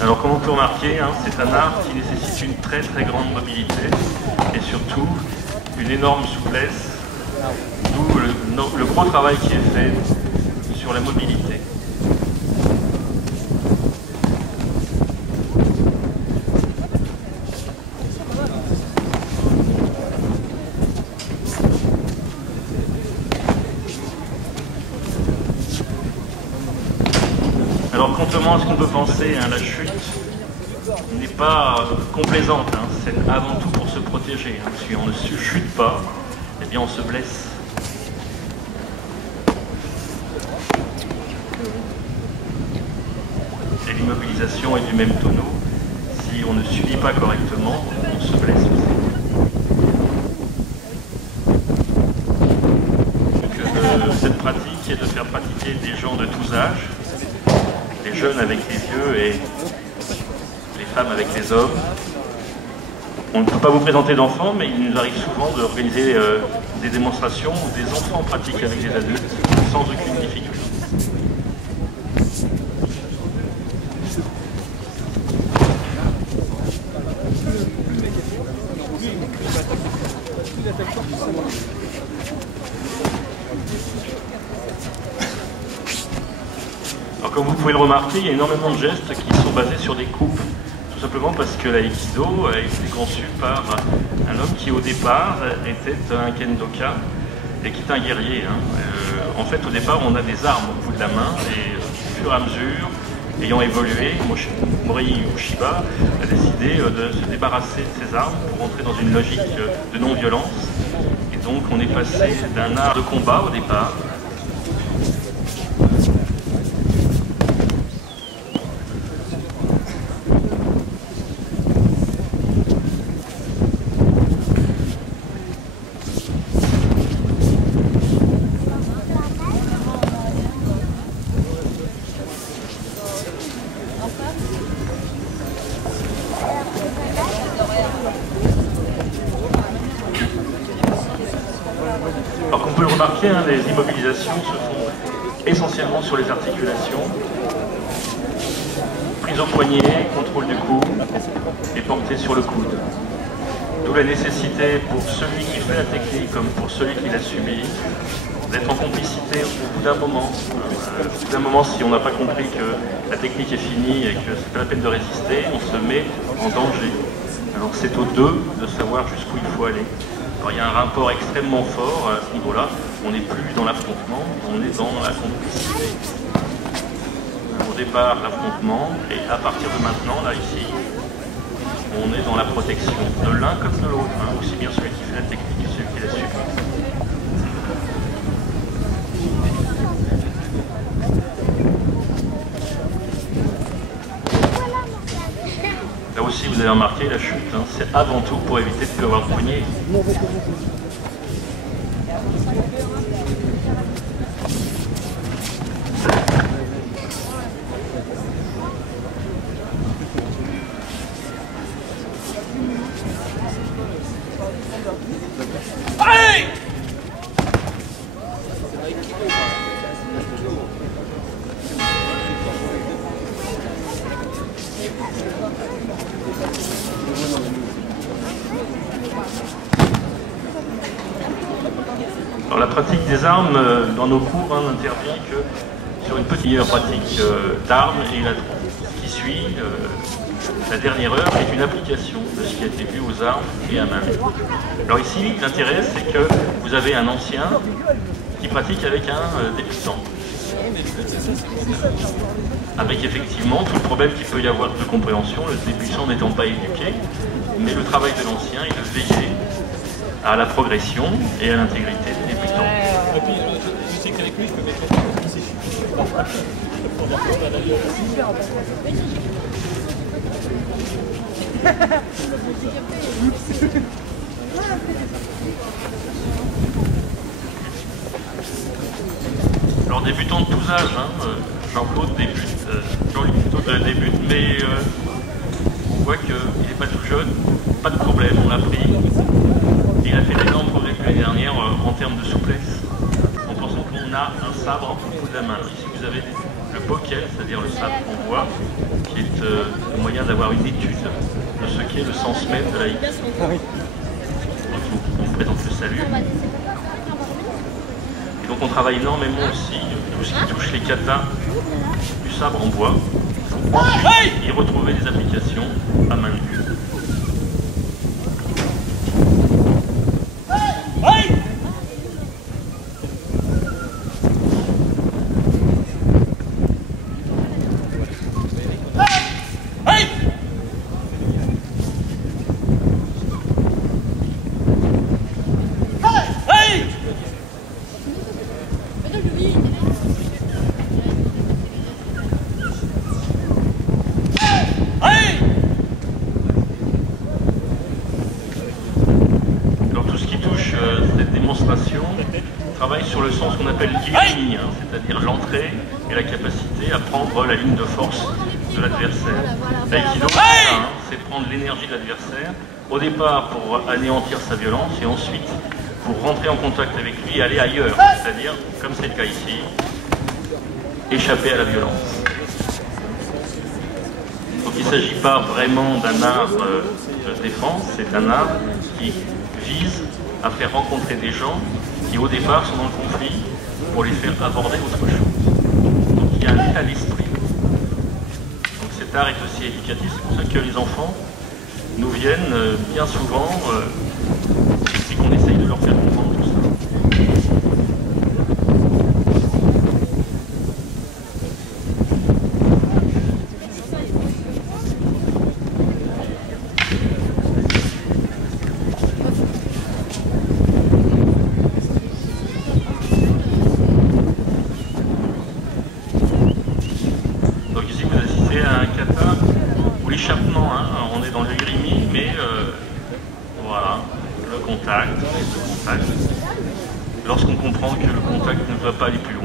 Alors comme on peut remarquer, c'est un art qui nécessite une très très grande mobilité et surtout une énorme souplesse, d'où le gros travail qui est fait sur la mobilité. Alors contrairement à ce qu'on peut penser, la chute n'est pas complaisante, c'est avant tout pour se protéger. Si on ne se chute pas, eh bien on se blesse. Et l'immobilisation est du même tonneau. Si on ne subit pas correctement, on se blesse aussi. Donc cette pratique est de faire pratiquer des gens de tous âges, les jeunes avec les vieux et les femmes avec les hommes. On ne peut pas vous présenter d'enfants, mais il nous arrive souvent d'organiser des démonstrations où des enfants pratiquent avec des adultes sans aucune difficulté. Alors, comme vous pouvez le remarquer, il y a énormément de gestes qui sont basés sur des coupes. Tout simplement parce que l'aïkido a été conçu par un homme qui au départ était un kendoka et qui est un guerrier. En fait, au départ, on a des armes au bout de la main et au fur et à mesure, ayant évolué, Morihei Ueshiba a décidé de se débarrasser de ses armes pour entrer dans une logique de non-violence. Et donc, on est passé d'un art de combat au départ. Alors comme vous pouvez le remarquer, les immobilisations se font essentiellement sur les articulations, prise au poignet, contrôle du cou et portée sur le coude. D'où la nécessité pour celui qui fait la technique comme pour celui qui l'a subi d'être en complicité au bout d'un moment. Au bout d'un moment, si on n'a pas compris que la technique est finie et que c'est pas la peine de résister, on se met en danger. Alors c'est aux deux de savoir jusqu'où il faut aller. Alors, il y a un rapport extrêmement fort à ce niveau-là. On n'est plus dans l'affrontement, on est dans la complicité. Au départ, l'affrontement, et à partir de maintenant, là, ici, on est dans la protection de l'un comme de l'autre, aussi bien celui qui fait la technique que celui qui la suit. Là aussi, vous avez remarqué, la chute, c'est avant tout pour éviter de plus avoir de poignée. Allez! Alors la pratique des armes dans nos cours n'intervient que sur une petite pratique d'armes et ce qui suit, la dernière heure, est une application de ce qui a été vu aux armes et à main nue. Alors ici, l'intérêt c'est que vous avez un ancien qui pratique avec un débutant. Avec effectivement tout le problème qu'il peut y avoir de compréhension, le débutant n'étant pas éduqué, mais le travail de l'ancien est de veiller à la progression et à l'intégrité du débutant. Et puis, je sais qu'avec lui, je peux mettre ici. Alors débutants de tous âges, Jean-Claude débute, Jean-Luc débute, mais on voit qu'il n'est pas tout jeune, pas de problème, on l'a pris. Et il a fait d'énormes progrès l'année dernière en termes de souplesse, en pensant qu'on a un sabre au bout de la main. Ici vous avez le bockel, c'est-à-dire le sabre en bois, qui est le moyen d'avoir une étude de ce qu'est le sens même de la X. Donc on vous présente le salut. Et donc on travaille énormément aussi tout ce qui touche les katas du sabre en bois. Ensuite, y retrouver des applications à main nue. Travaille sur le sens qu'on appelle l'irimi, c'est-à-dire l'entrée et la capacité à prendre la ligne de force de l'adversaire. L'aïkido, c'est prendre l'énergie de l'adversaire, au départ pour anéantir sa violence, et ensuite pour rentrer en contact avec lui et aller ailleurs, c'est-à-dire, comme c'est le cas ici, échapper à la violence. Donc il ne s'agit pas vraiment d'un art de défense, c'est un art qui vise à faire rencontrer des gens qui au départ sont dans le conflit pour les faire aborder autre chose. Donc il y a un état d'esprit. Donc cet art est aussi éducatif, c'est pour ça que les enfants nous viennent bien souvent et qu'on essaye de leur faire comprendre tout ça. Un kata ou l'échappement, on est dans le grimi, mais voilà, le contact. Lorsqu'on comprend que le contact ne va pas aller plus